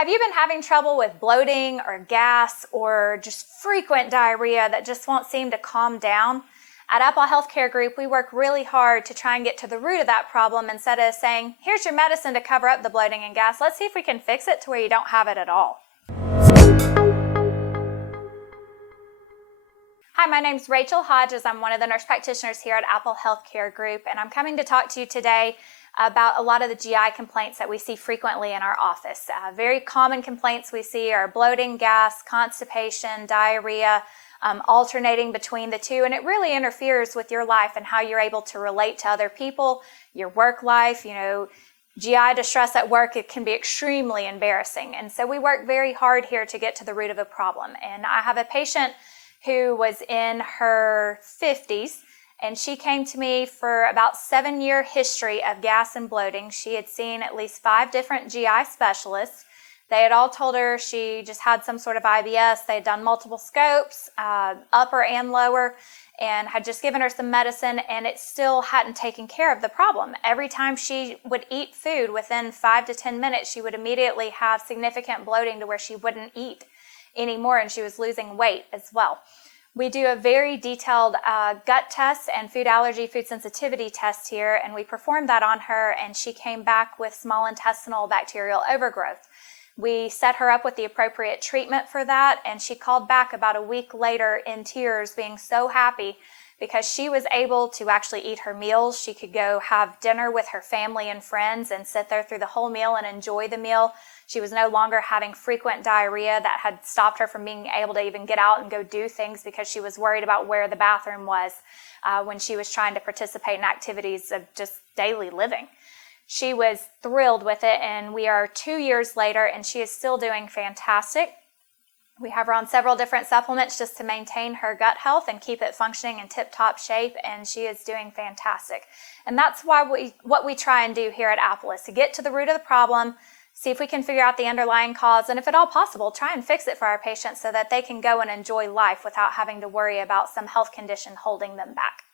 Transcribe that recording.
Have you been having trouble with bloating or gas or just frequent diarrhea that just won't seem to calm down? At Apple Healthcare Group, we work really hard to try and get to the root of that problem instead of saying, here's your medicine to cover up the bloating and gas. Let's see if we can fix it to where you don't have it at all. Hi, my name's Rachel Hodges. I'm one of the nurse practitioners here at Apple Healthcare Group, and I'm coming to talk to you today about a lot of the GI complaints that we see frequently in our office. Very common complaints we see are bloating, gas, constipation, diarrhea, alternating between the two, and it really interferes with your life and how you're able to relate to other people, your work life. GI distress at work, it can be extremely embarrassing, and so we work very hard here to get to the root of the problem. And I have a patient who was in her 50s, and she came to me for about 7-year history of gas and bloating. She had seen at least 5 different GI specialists. They had all told her she just had some sort of IBS. They had done multiple scopes, upper and lower, and had just given her some medicine, and it still hadn't taken care of the problem. Every time she would eat food, within 5 to 10 minutes, she would immediately have significant bloating to where she wouldn't eat anymore, and she was losing weight as well. We do a very detailed gut test and food allergy, food sensitivity test here, and we performed that on her, and she came back with small intestinal bacterial overgrowth. We set her up with the appropriate treatment for that, and she called back about a week later in tears, being so happy because she was able to actually eat her meals. She could go have dinner with her family and friends and sit there through the whole meal and enjoy the meal. She was no longer having frequent diarrhea that had stopped her from being able to even get out and go do things because she was worried about where the bathroom was when she was trying to participate in activities of just daily living. She was thrilled with it, and we are 2 years later, and she is still doing fantastic. We have her on several different supplements just to maintain her gut health and keep it functioning in tip-top shape, and she is doing fantastic. And that's why what we try and do here at Apple is to get to the root of the problem, see if we can figure out the underlying cause, and if at all possible, try and fix it for our patients so that they can go and enjoy life without having to worry about some health condition holding them back.